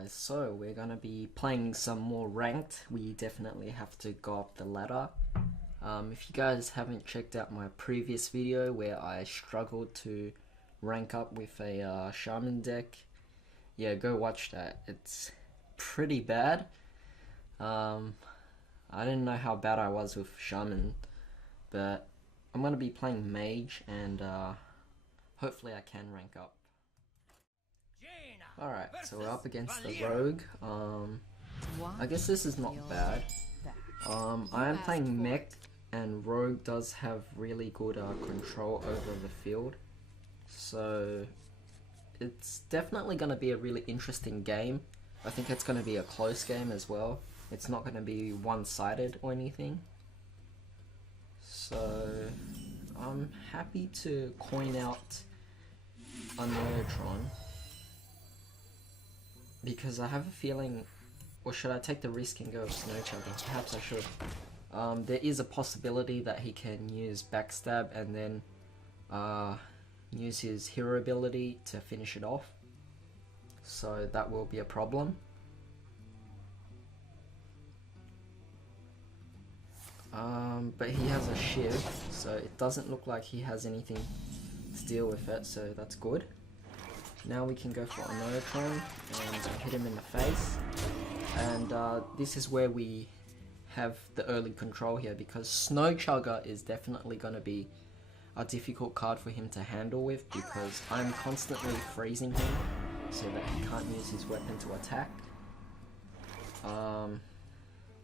guys, so we're gonna be playing some more ranked. We definitely have to go up the ladder. If you guys haven't checked out my previous video where I struggled to rank up with a shaman deck, yeah, go watch that. It's pretty bad. I didn't know how bad I was with shaman, but I'm gonna be playing mage and hopefully I can rank up. Alright, so we're up against the rogue. I guess this is not bad. I am playing mech, and rogue does have really good control over the field. So it's definitely going to be a really interesting game. I think it's going to be a close game as well. It's not going to be one-sided or anything. So I'm happy to coin out a Neutron, because I have a feeling, or should I take the risk and go with Snow Chugger? Perhaps I should. There is a possibility that he can use Backstab and then use his hero ability to finish it off. So that will be a problem. But he has a shiv, so it doesn't look like he has anything to deal with it, so that's good. Now we can go for a Neutron and hit him in the face. And this is where we have the early control here, because Snow Chugger is definitely going to be a difficult card for him to handle with, because I'm constantly freezing him so that he can't use his weapon to attack.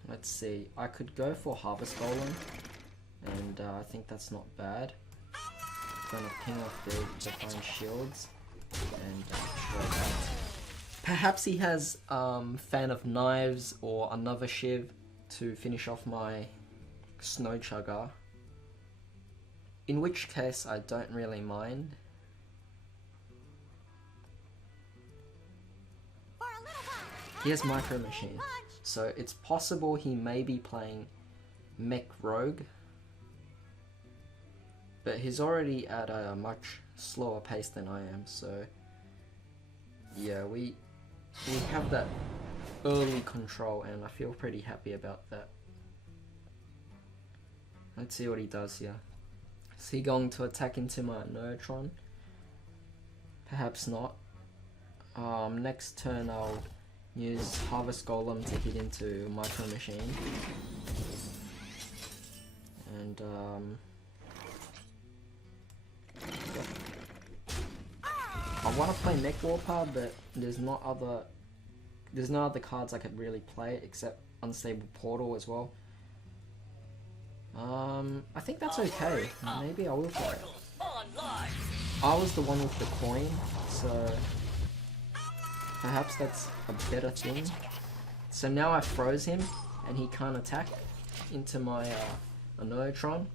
Let's see, I could go for Harvest Golem, and I think that's not bad. I'm gonna ping off the Divine Shields and destroy that. Perhaps he has Fan of Knives or another Shiv to finish off my Snow Chugger, in which case I don't really mind. He has Micro Machine, so it's possible he may be playing Mech Rogue, but he's already at a much slower pace than I am, so yeah, we have that early control and I feel pretty happy about that. Let's see what he does here. Is he going to attack into my Neutron? Perhaps not. Next turn I'll use Harvest Golem to hit into Micro Machine. And I want to play Mech Warper, but there's no other cards I could really play except Unstable Portal as well. I think that's okay. Maybe I will play it. I was the one with the coin, so perhaps that's a better thing. So now I froze him and he can't attack into my Neutron.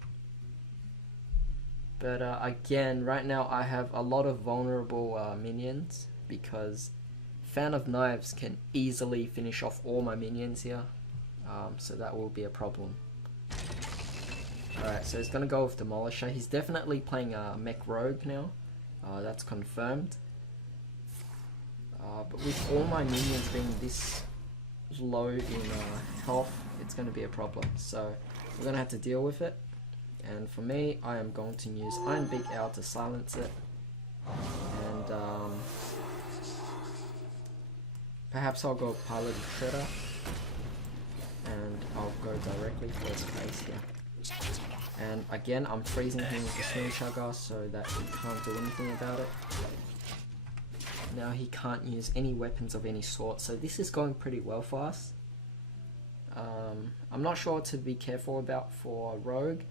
But again, right now I have a lot of vulnerable minions, because Fan of Knives can easily finish off all my minions here. So that will be a problem. Alright, so he's going to go with Demolisher. He's definitely playing Mech Rogue now. That's confirmed. But with all my minions being this low in health, it's going to be a problem. So we're going to have to deal with it. And for me, I am going to use Iron Beak Owl to silence it. And perhaps I'll go Paladin Shredder. And I'll go directly first place here. And again, I'm freezing him with the Snow Chugger so that he can't do anything about it. Now he can't use any weapons of any sort, so this is going pretty well for us. I'm not sure what to be careful about for Rogue.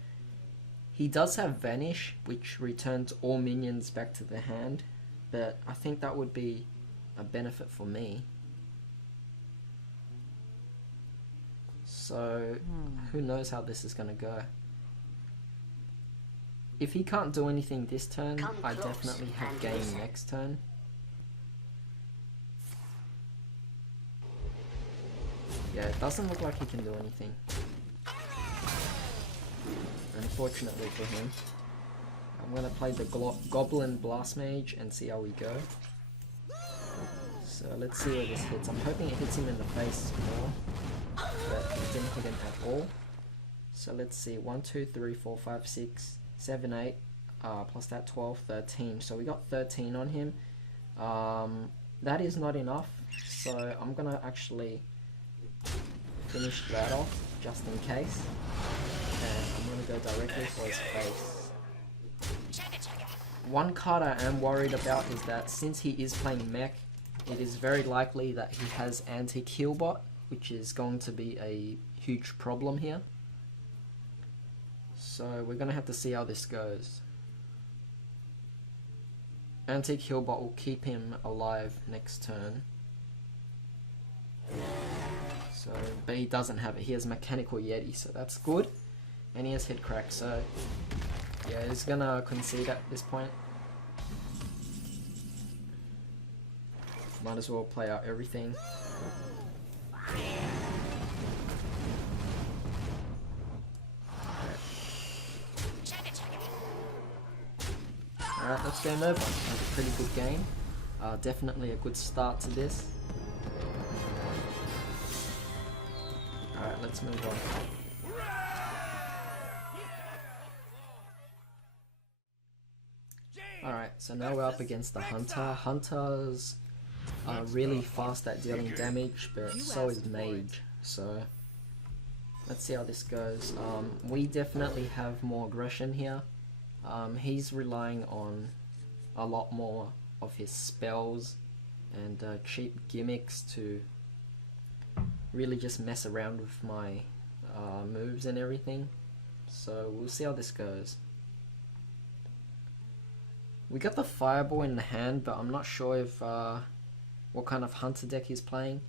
He does have Vanish, which returns all minions back to the hand, but I think that would be a benefit for me. So who knows how this is going to go. If he can't do anything this turn, I definitely have game next turn. Yeah, it doesn't look like he can do anything, unfortunately for him. I'm going to play the Goblin Blast Mage and see how we go. So let's see where this hits. I'm hoping it hits him in the face more, but it didn't hit him at all. So let's see, 1, 2, 3, 4, 5, 6, 7, 8, plus that 12, 13. So we got 13 on him. That is not enough, so I'm gonna actually finish that off just in case. And I'm gonna go directly for his face. One card I am worried about is that since he is playing mech, it is very likely that he has anti-kill bot, which is going to be a huge problem here. So we're gonna have to see how this goes. Anti-kill bot will keep him alive next turn. So, but he doesn't have it. He has Mechanical Yeti, so that's good. And he has Hit Crack, so yeah, he's gonna concede at this point. Might as well play out everything. Alright, that's game over. That was a pretty good game. Definitely a good start to this. Alright, let's move on. Alright, so now we're up against the Hunter. Hunters are really fast at dealing damage, but so is Mage. So let's see how this goes. We definitely have more aggression here. He's relying on a lot more of his spells and cheap gimmicks to really just mess around with my moves and everything. So we'll see how this goes. We got the Fireball in the hand, but I'm not sure if what kind of Hunter deck he's playing.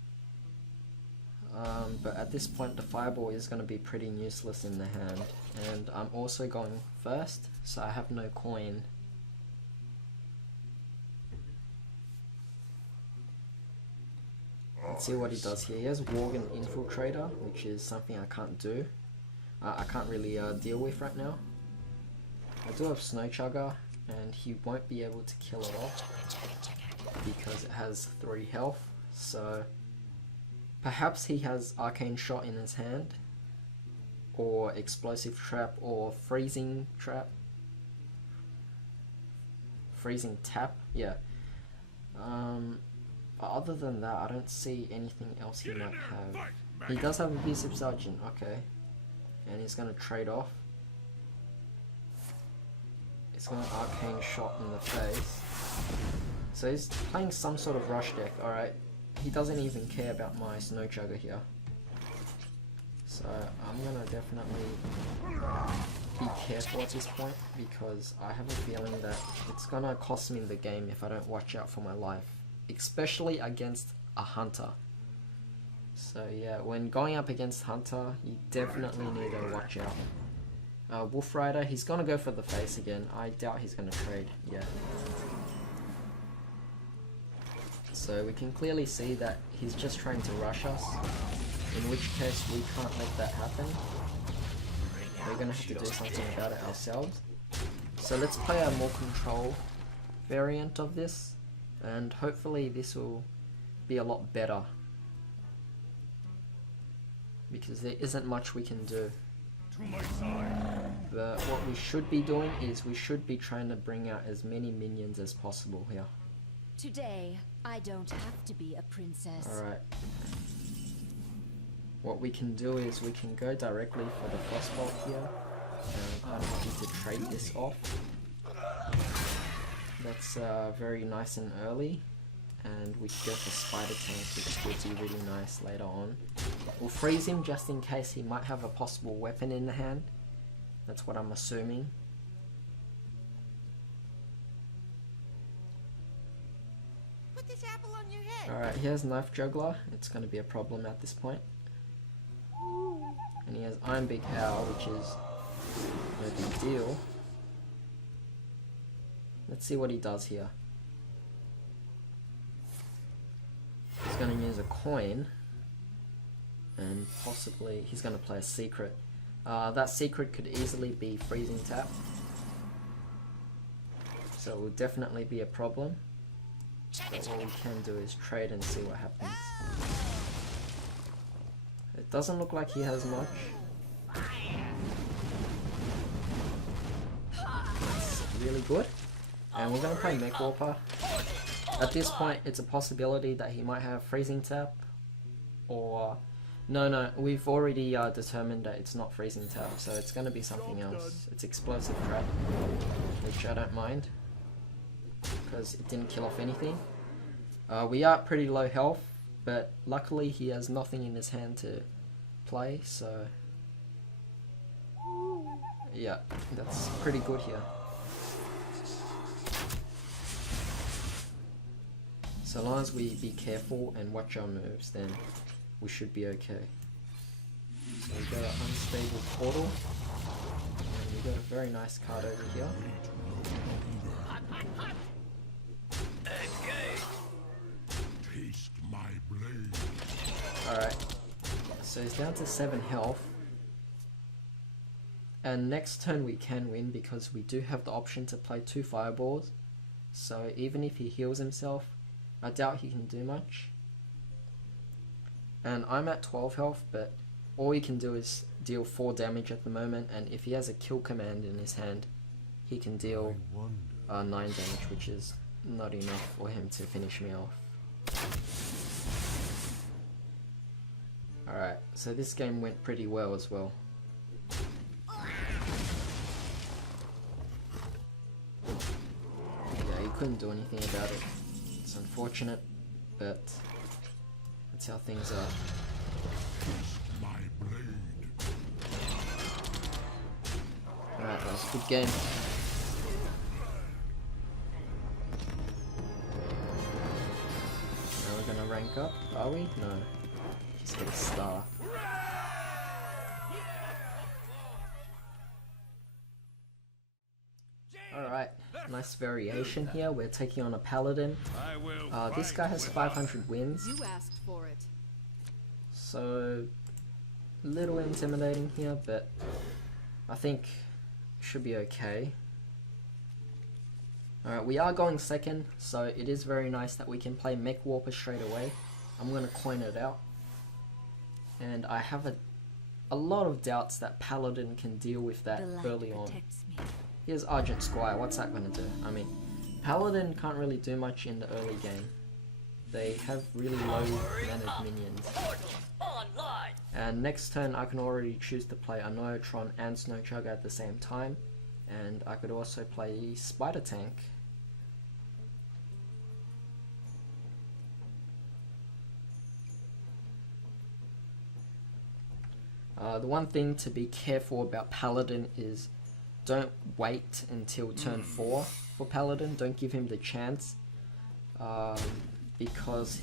But at this point the Fireball is going to be pretty useless in the hand, and I'm also going first, so I have no coin. Let's see what he does here. He has Worgen Infiltrator, which is something I can't do. I can't really deal with right now. I do have Snow Chugger, and he won't be able to kill it off because it has 3 health, so perhaps he has Arcane Shot in his hand, or Explosive Trap, or Freezing Trap. Freezing Tap, yeah. But other than that, I don't see anything else he might have. He does have Abusive Sergeant, okay. And he's going to trade off. He's going to Arcane Shot in the face. So he's playing some sort of rush deck, alright. He doesn't even care about my Snow Chugger here. So I'm gonna definitely be careful at this point, because I have a feeling that it's gonna cost me the game if I don't watch out for my life. Especially against a Hunter. So yeah, when going up against Hunter, you definitely need to watch out. Wolf Rider, he's gonna go for the face again. I doubt he's gonna trade, yeah. So we can clearly see that he's just trying to rush us, in which case we can't let that happen. We're gonna have to do something about it ourselves. So let's play a more control variant of this, and hopefully this will be a lot better, because there isn't much we can do. But what we should be doing is we should be trying to bring out as many minions as possible here. Today, I don't have to be a princess. Alright. What we can do is we can go directly for the Frostbolt here. And I don't need to trade this off. That's very nice and early. And we can go for Spider Tank, which would be really nice later on. We'll freeze him just in case he might have a possible weapon in the hand. That's what I'm assuming. Alright, he has Knife Juggler. It's going to be a problem at this point. And he has Iron Beak Owl, which is no big deal. Let's see what he does here. He's going to use a coin. And possibly he's going to play a secret. That secret could easily be Freezing Tap. So it will definitely be a problem. But what we can do is trade and see what happens. It doesn't look like he has much. That's really good. And we're going to play Mech Warper. At this point, it's a possibility that he might have Freezing Tap. Or... No, we've already determined that it's not Freezing Tap, so it's going to be something else. It's Explosive Trap, which I don't mind, because it didn't kill off anything. We are pretty low health, but luckily he has nothing in his hand to play, so yeah, that's pretty good here. So long as we be careful and watch our moves, then we should be okay. So we got an Unstable Portal, and we got a very nice card over here. Alright, so he's down to 7 health, and next turn we can win because we do have the option to play 2 fireballs, so even if he heals himself, I doubt he can do much. And I'm at 12 health, but all he can do is deal 4 damage at the moment, and if he has a kill command in his hand, he can deal 9 damage, which is not enough for him to finish me off. Alright, so this game went pretty well as well. Yeah, he couldn't do anything about it. It's unfortunate, but that's how things are. Alright, that was a good game. Now we're gonna rank up, are we? No. Just get a star. Alright, nice variation here. We're taking on a Paladin. This guy has 500 wins. You asked for it. So, a little intimidating here, but I think should be okay. Alright, we are going second, so it is very nice that we can play Mech Warper straight away. I'm going to coin it out. And I have a lot of doubts that Paladin can deal with that early on. Here's Argent Squire, what's that going to do? I mean, Paladin can't really do much in the early game. They have really low managed minions. And next turn I can already choose to play Annoyotron and Snowchugger at the same time. And I could also play Spider Tank. The one thing to be careful about Paladin is don't wait until turn 4 for Paladin. Don't give him the chance, because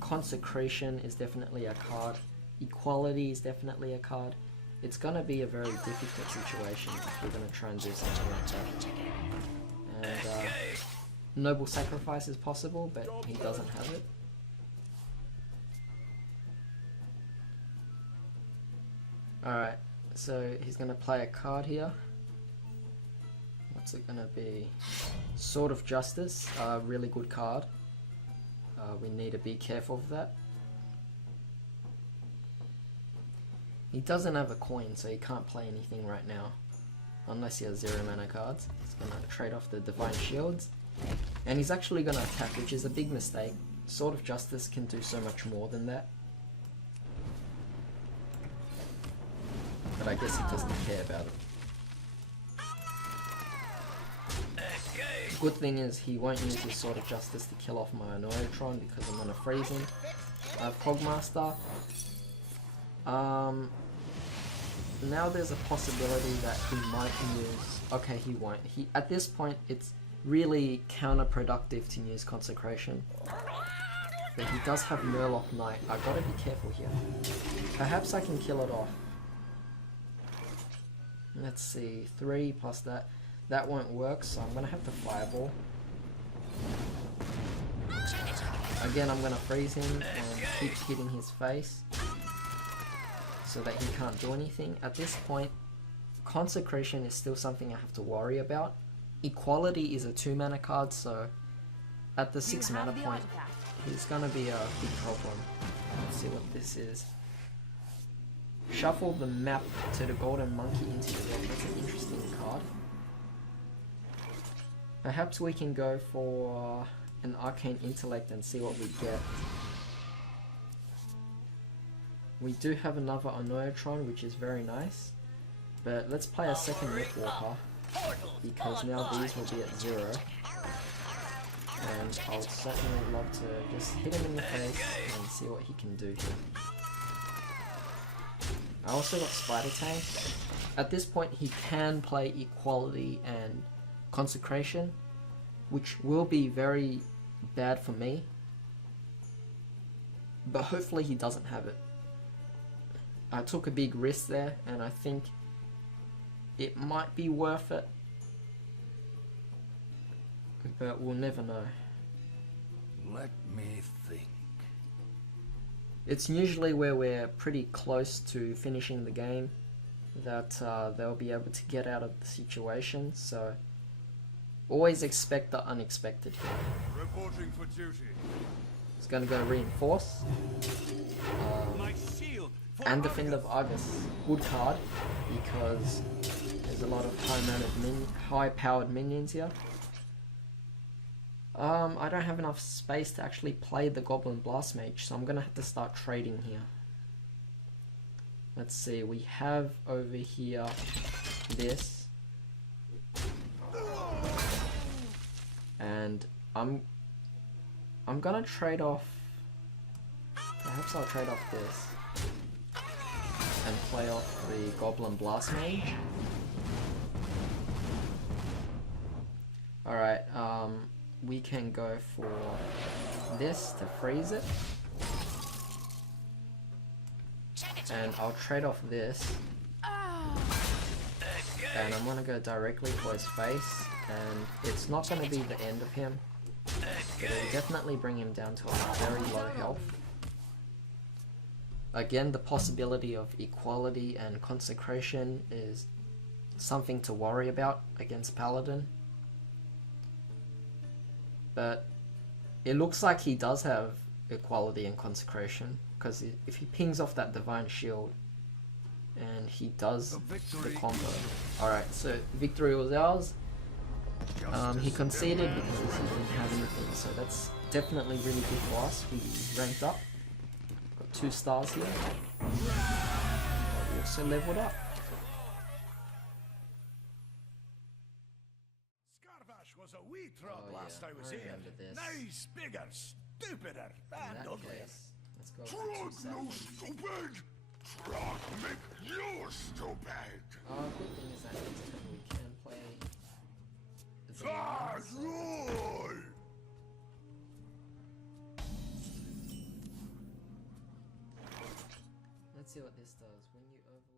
Consecration is definitely a card. Equality is definitely a card. It's going to be a very difficult situation if you're going to try and do something like that. And Noble Sacrifice is possible, but he doesn't have it. Alright, so he's going to play a card here. What's it going to be? Sword of Justice, a really good card. We need to be careful of that. He doesn't have a coin, so he can't play anything right now. Unless he has 0 mana cards. He's going to trade off the Divine Shields. And he's actually going to attack, which is a big mistake. Sword of Justice can do so much more than that. But I guess he doesn't care about it. The good thing is he won't use his Sword of Justice to kill off my Annoyotron because I'm gonna freeze him. I have Cogmaster. Now there's a possibility that he might use... Okay, he won't. At this point, it's really counterproductive to use Consecration. But he does have Murloc Knight. I've got to be careful here. Perhaps I can kill it off. Let's see, 3 plus that. That won't work, so I'm going to have to Fireball. Again, I'm going to freeze him and keep hitting his face so that he can't do anything. At this point, Consecration is still something I have to worry about. Equality is a 2 mana card, so at the 6 mana point, he's gonna be a big problem. Let's see what this is. Shuffle the map to the golden monkey into your deck. That's an interesting card. Perhaps we can go for an arcane intellect and see what we get. We do have another Onoyotron, which is very nice. But let's play a second Mechwalker, because now these will be at 0. And I would certainly love to just hit him in the face and see what he can do here. I also got Spider Tank. At this point he can play Equality and Consecration, which will be very bad for me. But hopefully he doesn't have it. I took a big risk there, and I think it might be worth it. But we'll never know. Let me think. It's usually where we're pretty close to finishing the game that they'll be able to get out of the situation, so always expect the unexpected here. Reporting for duty. It's going to go Reinforce. My shield And Defender of Argus. Good card, because there's a lot of high-powered minions here. I don't have enough space to actually play the Goblin Blast Mage, so I'm gonna have to start trading here. Let's see, we have over here this. And I'm gonna trade off, perhaps I'll trade off this and play off the Goblin Blast Mage. Alright, we can go for this to freeze it. And I'll trade off this. And I'm gonna go directly for his face, and it's not gonna be the end of him, but it'll definitely bring him down to a very low health. Again, the possibility of Equality and Consecration is something to worry about against Paladin. But it looks like he does have Equality and Consecration, because if he pings off that Divine Shield and he does the combo. Alright, so victory was ours. He conceded because he didn't have anything, so that's definitely really good for us. We ranked up, got 2 stars here. We also leveled up. Was a wee drop last yeah, I was I here. remember this. Nice, bigger, stupider, and uglier. Let's go for 2 seconds. Stupid! Trog make you stupid! Good thing is that next turn we can play the Let's see what this does. When you overlay